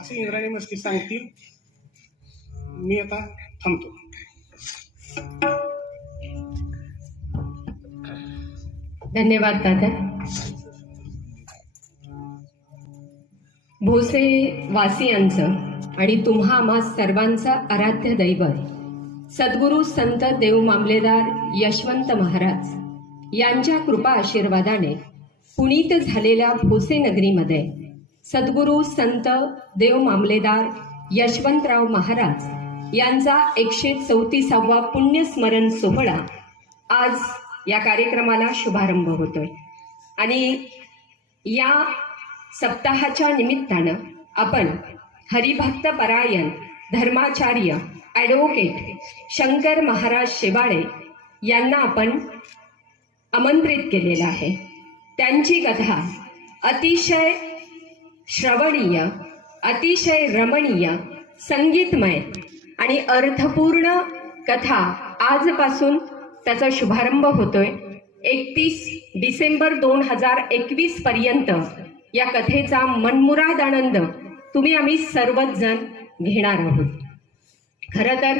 असे इंद्राणी मस्की सांगतील. मी आता थांबतो. धन्यवाद दादा. भोसे वासियांचं आणि तुम्हा आम्हा सर्वांचं आराध्य दैवत सद्गुरू संत देव मामलेदार यशवंत महाराज यांच्या कृपा आशीर्वादाने पुनीत झालेल्या भोसे नगरीमध्ये सद्गुरू संत देव मामलेदार यशवंतराव महाराज यांचा 134वा पुण्यस्मरण सोहळा आज या कार्यक्रमाला शुभारंभ होतोय. आणि या सप्ताहाच्या निमित्तानं आपण हरिभक्त परायण धर्माचार्य ॲडव्होकेट शंकर महाराज शेवाळे यांना आपण आमंत्रित केलेलं आहे. त्यांची कथा अतिशय श्रवणीय, अतिशय रमणीय, संगीतमय आणि अर्थपूर्ण कथा आजपासून त्याचा शुभारंभ होतोय. 31 डिसेंबर 2021 पर्यंत या कथेचा मनमुराद आनंद तुम्ही आम्ही सर्वच जण घेणार आहोत. खरं तर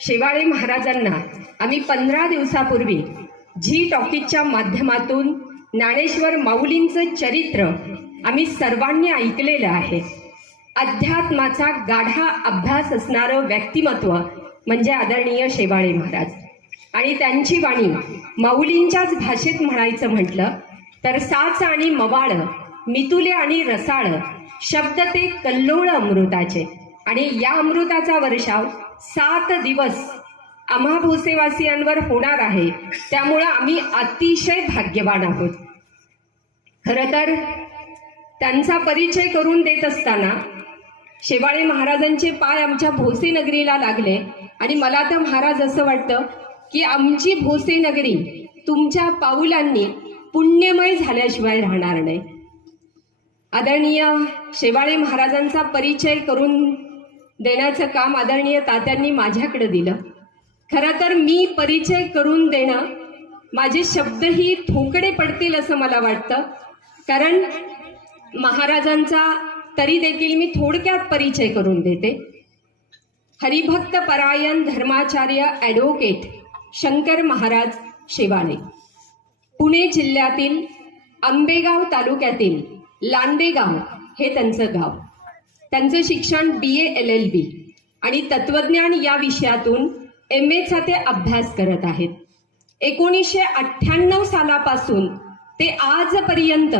शेवाळे महाराजांना आम्ही 15 दिवसापूर्वी झी टॉकीजच्या माध्यमातून ज्ञानेश्वर माऊलींचं चरित्र आम्ही सर्वांनी ऐकलेलं आहे. अध्यात्माचा गाढा अभ्यास असणारं व्यक्तिमत्व म्हणजे आदरणीय शेवाळे महाराज. आणि त्यांची वाणी माऊलींच्याच भाषेत म्हणायचं म्हटलं तर साच आणि मवाळ, मितुले आणि रसाळ, शब्द ते कल्लोळ अमृताचे. आणि या अमृताचा वर्षाव 7 दिवस आम्हा भोसेवासियांवर होणार आहे. त्यामुळं आम्ही अतिशय भाग्यवान आहोत. खरं तर त्यांचा परिचय करून देत असताना शेवाळे महाराजांचे पाय आमच्या भोसे नगरीला लागले. आणि मला तर महाराज असं वाटतं की आमची भोसे नगरी तुमच्या पाऊलांनी पुण्यमय झाल्याशिवाय राहणार नाही. आदरणीय शेवाळे महाराजांचा परिचय करून देण्याचं काम आदरणीय तात्यांनी माझ्याकडे दिलं. खरं तर मी परिचय करून देणं, माझे शब्दही थोकडे पडतील असं मला वाटतं. कारण महाराजांचा तरी देखील मी थोडक्यात परिचय करून देते. हरिभक्त परायण धर्माचार्य ॲडव्होकेट शंकर महाराज शेवाळे, पुणे जिल्ह्यातील आंबेगाव तालुक्यातील लांदेगाव हे त्यांचं गाव. त्यांचं शिक्षण BA LLB आणि तत्वज्ञान या विषयातून MA ते अभ्यास करत आहेत. 1998 सालापासून ते आजपर्यंत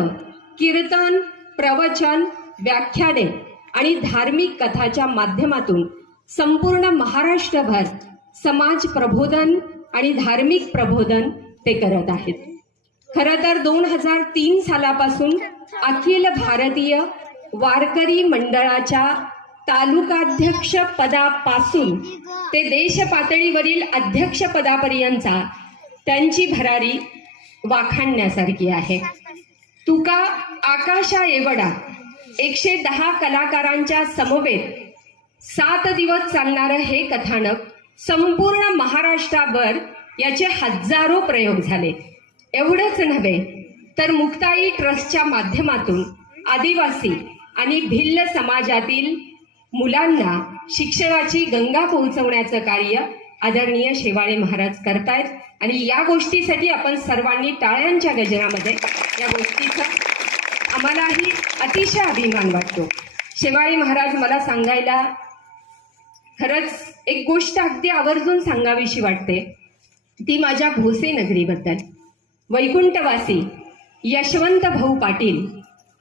कीर्तन, प्रवचन, व्याख्याने आणि धार्मिक कथाच्या माध्यमातून संपूर्ण महाराष्ट्रभर समाज प्रबोधन आणि धार्मिक प्रबोधन ते करत आहेत. खरं तर 2003 सालापासून अखिल भारतीय वारकरी मंडळाच्या तालुकाध्यक्ष पदापासून ते देश पातळीवरील अध्यक्ष पदापर्यंतचा त्यांची भरारी वाखाणण्यासारखी आहे. तुका आकाशा एवढा 110 कलाकारांच्या समवेत 7 दिवस चालणारं हे कथानक संपूर्ण महाराष्ट्राभर याचे हजारो प्रयोग झाले. एवढंच नव्हे तर मुक्ताई ट्रस्टच्या माध्यमातून आदिवासी आणि भिल्ल समाजातील मुलांना शिक्षणाची गंगा पोहोचवण्याचं कार्य आदरणीय शेवाळे महाराज करतायत. आणि या गोष्टीसाठी आपण सर्वांनी टाळ्यांच्या गजरामध्ये या गोष्टीचा आम्हालाही अतिशय अभिमान वाटतो. शेवाळे महाराज मला सांगायला खरंच एक गोष्ट अगदी आवर्जून सांगावीशी वाटते, ती माझ्या भोसे नगरीबद्दल. वैकुंठवासी यशवंत भाऊ पाटील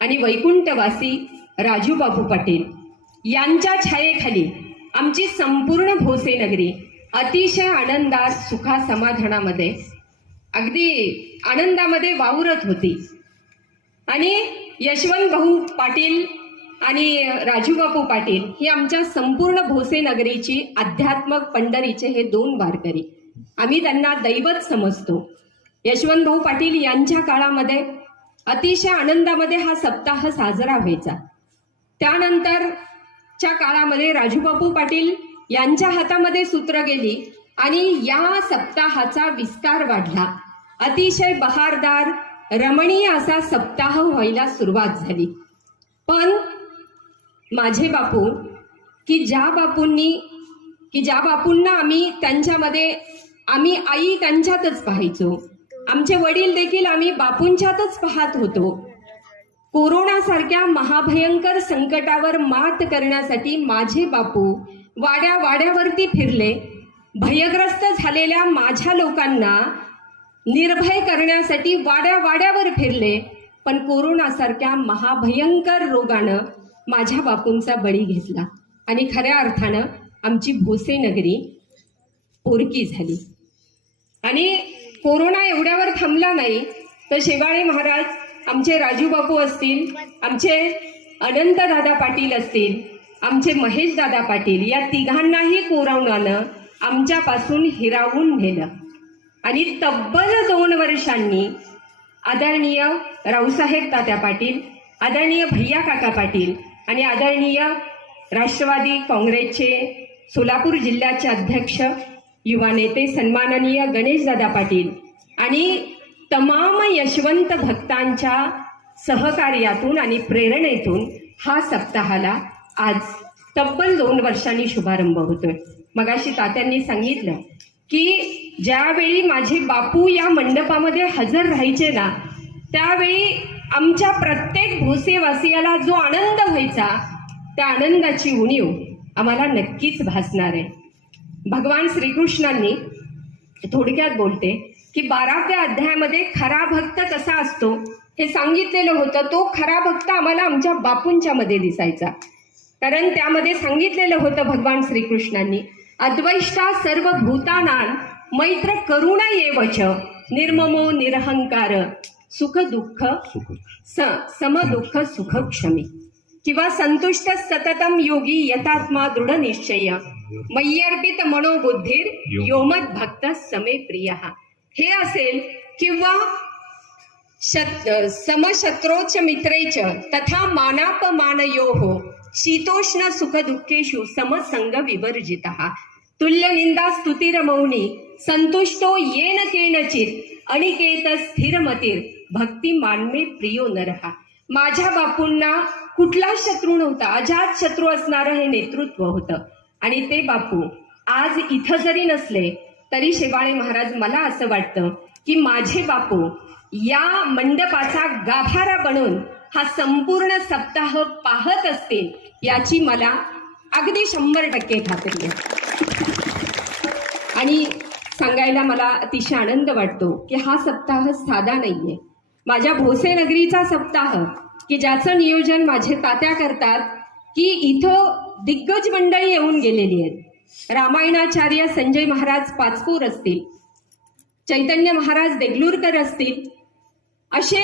आणि वैकुंठवासी राजूबाबू पाटील यांच्या छायेखाली आमची संपूर्ण भोसे नगरी अतिशय आनंदात, सुखा समाधानामध्ये, अगदी आनंदामध्ये वावरत होती. आणि यशवंत भाऊ पाटील आणि राजूबापू पाटील ही आमच्या संपूर्ण भोसे नगरीची आध्यात्मक पंढरीचे हे 2 वारकरी. आम्ही त्यांना दैवत समजतो. यशवंत भाऊ पाटील यांच्या काळामध्ये अतिशय आनंदामध्ये हा सप्ताह साजरा व्हायचा. त्यानंतरच्या काळामध्ये राजूबापू पाटील यांच्या हातामध्ये सूत्र गेली आणि या सप्ताहाचा विस्तार वाढला. अतिशय बहारदार, रमणीय असा सप्ताह व्हायला सुरुवात झाली. पण माझे बापू की ज्या बापूंना आम्ही त्यांच्यामध्ये आम्ही आई त्यांच्यातच पाहायचो, आमचे वडील देखील आम्ही बापूंच्यातच पाहत होतो. कोरोनासारख्या महाभयंकर संकटावर मात करण्यासाठी माझे बापू वाड्यावरती फिरले. भयग्रस्त झालेल्या माझ्या लोकांना निर्भय करण्यासाठी वाड्यावर फिरले. पण कोरोनासारख्या महाभयंकर रोगानं माझ्या बापूंचा बळी घेतला आणि खऱ्या अर्थानं आमची भोसे नगरी पोरकी झाली. आणि कोरोना एवढ्यावर थांबला नाही तर शेवाळे महाराज, आमचे राजू बापू असतील, आमचे अनंत दादा पाटील असतील, आमचे महेश दादा पाटील, या तिघांनाही कोरोनानं आमच्यापासून हिरावून नेलं. आणि तब्बल 2 वर्षांनी आदरणीय रावसाहेब तात्या पाटील, आदरणीय भैया काका पाटील आणि आदरणीय राष्ट्रवादी काँग्रेसचे सोलापूर जिल्ह्याचे अध्यक्ष युवा नेते सन्माननीय गणेशदादा पाटील आणि तमाम यशवंत भक्तांच्या सहकार्यातून आणि प्रेरणेतून हा सप्ताहाला आज तब्बल 2 वर्षांनी शुभारंभ होतोय. मगाशी तात्यांनी सांगितलं की ज्यावेळी माझे बापू या मंडपामध्ये हजर राहायचे ना, त्यावेळी आमच्या प्रत्येक भोसेवासियाला जो आनंद व्हायचा, त्या आनंदाची उणीव आम्हाला नक्कीच भासणार आहे. भगवान श्रीकृष्णांनी, थोडक्यात बोलते, की 12व्या अध्यायामध्ये खरा भक्त कसा असतो हे सांगितलेलं होतं. तो खरा भक्त आम्हाला आमच्या बापूंच्या मध्ये दिसायचा. कारण त्यामध्ये सांगितलेलं होतं भगवान श्रीकृष्णांनी, अद्वैष्टा सर्व भूतानां मैत्र करुणा येवच निर्ममो निरहंकार सुख दुःख समदुःख सुख क्षमी किंवा संतुष्ट सततम योगी यथात्मा दृढ निश्चय मय्यर्पित मनोबुद्धीर योमद भक्त समे प्रिय. हे असेल किंवा समशत्रोच मित्रेच तथा मानापमानयोः शीतोष्ण सुख दुःखेषु समसंग विवर्जितः तुल्य निंदा स्तुतिरमौनी संतुष्टो येन केनचित अनिकेत स्थिरमतीर भक्ती मानमे प्रियो नरहा. माझ्या बापूंना कुठलाच शत्रू नव्हता, अजात शत्रू असणारं हे नेतृत्व होतं. आणि ते बापू आज इथं जरी नसले तरी शेवाळे महाराज, मला असं वाटतं की माझे बापू या मंडपाचा गाभारा बनून हा संपूर्ण सप्ताह पाहत असतील याची मला अगदी 100% खात्री आहे. आणि सांगायला मला अतिशय आनंद वाटतो की हा सप्ताह साधा नाहीये. माझ्या भोसे नगरीचा सप्ताह की ज्याचं नियोजन माझे तात्या करतात, की इथं दिग्गज मंडळी येऊन गेलेली आहेत. रामायणाचार्य संजय महाराज पाचपूर असतील, चैतन्य महाराज देगलूरकर असतील, असे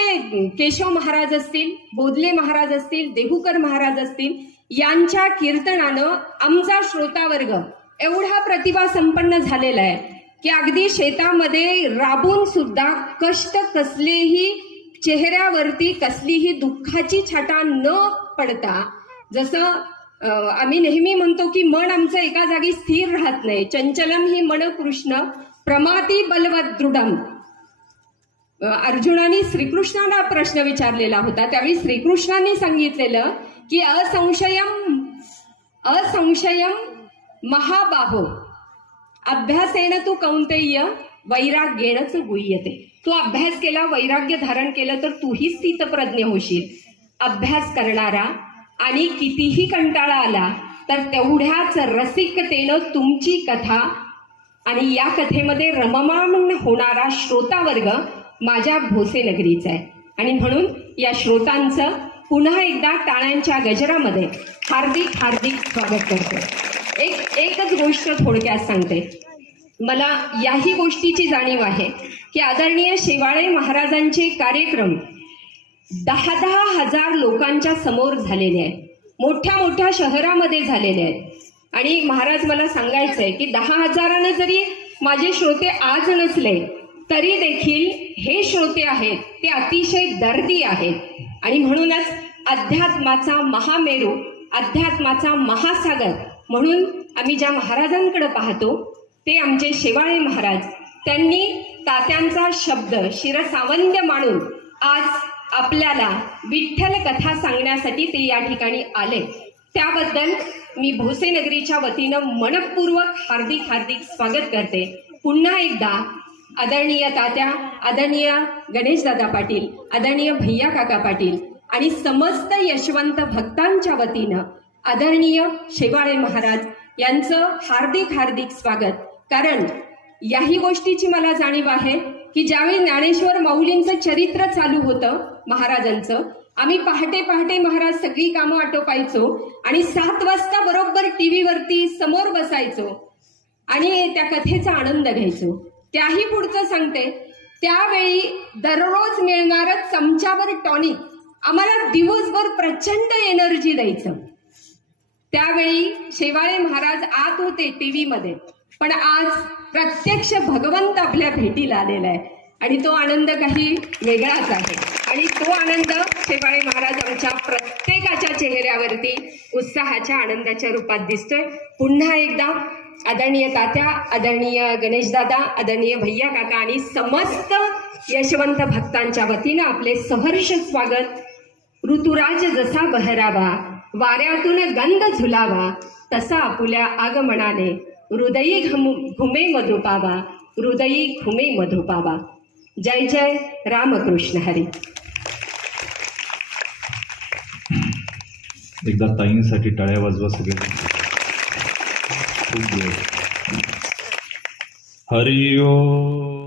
केशव महाराज असतील, बोधले महाराज असतील, देहूकर महाराज असतील. यांच्या कीर्तनानं आमचा श्रोतावर्ग एवढा प्रतिभा संपन्न झालेला आहे की अगदी शेतामध्ये राबून सुद्धा कष्ट कसलेही चेहऱ्यावरती कसलीही दुःखाची छाटा न पडता, जसं आम्ही नेहमी म्हणतो की मन आमचं एका जागी स्थिर राहत नाही, चंचलम ही मन कृष्ण प्रमाती बलवत दृढम. अर्जुनाने श्रीकृष्णाला प्रश्न विचारलेला होता, त्यावेळी श्रीकृष्णांनी सांगितलेलं की असंशयम महाबाहो अभ्यासेन तू कौंतेय वैराग्येनच गुह्यते. तू अभ्यास केला, वैराग्य धारण केलं तर तूही स्थितप्रज्ञ होशील. अभ्यास करणारा आणि कितीही कंटाळा आला तर तेवढ्याच रसिकतेनं तुमची कथा आणि या कथेमध्ये रममाण होणारा श्रोतावर्ग माझ्या भोसे नगरीचा आहे. आणि म्हणून या श्रोतांचं पुन्हा एकदा टाळ्यांच्या गजरामध्ये हार्दिक हार्दिक स्वागत करतो. एकच गोष्ट थोडक्यात सांगते. मला याही गोष्टीची जाणीव आहे की आदरणीय शेवाळे महाराजांचे कार्यक्रम 10,000 हजार लोकांच्या समोर झालेले आहेत, मोठ्या मोठ्या शहरामध्ये झालेले आहेत. आणि महाराज, मला सांगायचंय की 10,000 जरी माझे श्रोते आज नसले तरी देखील हे श्रोते आहेत ते अतिशय दर्दी आहेत. आणि म्हणूनच अध्यात्माचा महामेरू, अध्यात्माचा महासागर म्हणून आम्ही ज्या महाराजांकडे पाहतो ते आमचे शेवाळे महाराज. त्यांनी तात्यांचा शब्द शिरसावंद्य मानून आज आपल्याला विठ्ठल कथा सांगण्यासाठी ते या ठिकाणी आले. त्याबद्दल मी भोसेनगरीच्या वतीनं मनपूर्वक हार्दिक हार्दिक स्वागत करते. पुन्हा एकदा आदरणीय तात्या, आदरणीय गणेशदादा पाटील, आदरणीय भैया काका पाटील आणि समस्त यशवंत भक्तांच्या वतीनं आदरणीय शेवाळे महाराज यांचं हार्दिक हार्दिक स्वागत. कारण याही गोष्टीची मला जाणीव आहे की ज्यावेळी ज्ञानेश्वर माऊलींचं चरित्र चालू होतं महाराजांचं, आम्ही पहाटे पहाटे महाराज सगळी कामं आटोपायचो आणि 7 वाजता बरोबर टीव्ही वरती समोर बसायचो आणि त्या कथेचा आनंद घ्यायचो. त्याही पुढचं सांगते, त्यावेळी दररोज मिळणारं चमच्यावर टॉनिक आम्हाला दिवसभर प्रचंड एनर्जी द्यायचं. त्यावेळी शेवाळे महाराज आत होते टीव्ही मध्ये, पण आज प्रत्यक्ष भगवंत आपल्या भेटीला आलेला आहे आणि तो आनंद काही वेगळाच आहे. आणि तो आनंद शेवाळे महाराज आमच्या प्रत्येकाच्या चेहऱ्यावरती उत्साहाच्या आनंदाच्या रूपात दिसतोय. पुन्हा एकदा आदरणीय तात्या, आदरणीय गणेशदादा, आदरणीय भैया काका आणि समस्त यशवंत भक्तांच्या वतीनं आपले सहर्ष स्वागत. ऋतुराज जसा बहरावा, वाऱ्यातून गंध झुलावा, तसा आपुल्या आगमनाने हृदयी घुमे मधुपावा, हृदयी घुमे मधुपावा. जय जय रामकृष्ण हरी. एकदा ताईंसाठी टाळ्या वाजवा सगळे. हरि ओम.